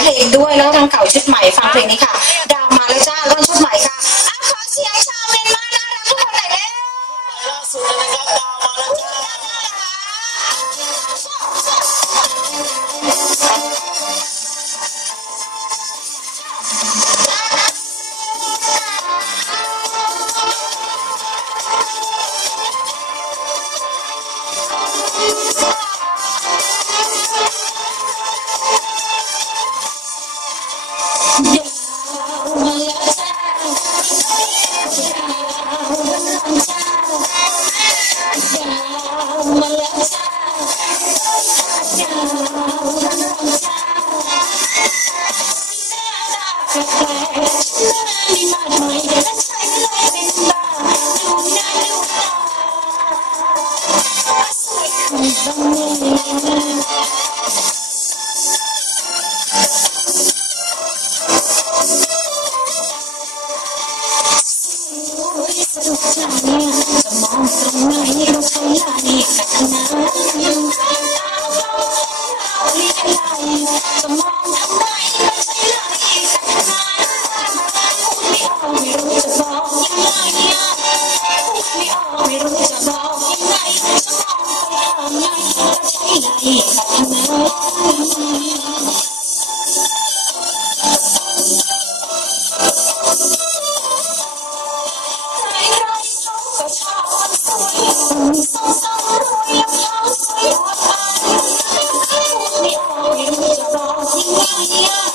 เพลงด้วยแล้วก็ทั้งเก่าชุดใหม่ฟังเพลงนี้ค่ะดาวมาแล้วจ้าแล้วก็ชุดใหม่ค่ะขอเสียงชาวเมียนมาน่ารักทุกคนหน่อยเร็วล่าสุดนะครับดาวมาแล้วจ้าจะมองตรงไหนเราใช้ลายกับทางนั้นจะมองทางไหนเราใช้ลายกับทางนั้นพูดไม่ออกไม่รู้จะบอกยังไงพูดไม่ออกไม่รู้จะบอกยังไงจะมองไปทางไหนเราใช้ลายกับทางนั้นสองรวยยังเขาสวยกว่ากันพูดไม่ออกไม่รู้จะบอกยังไง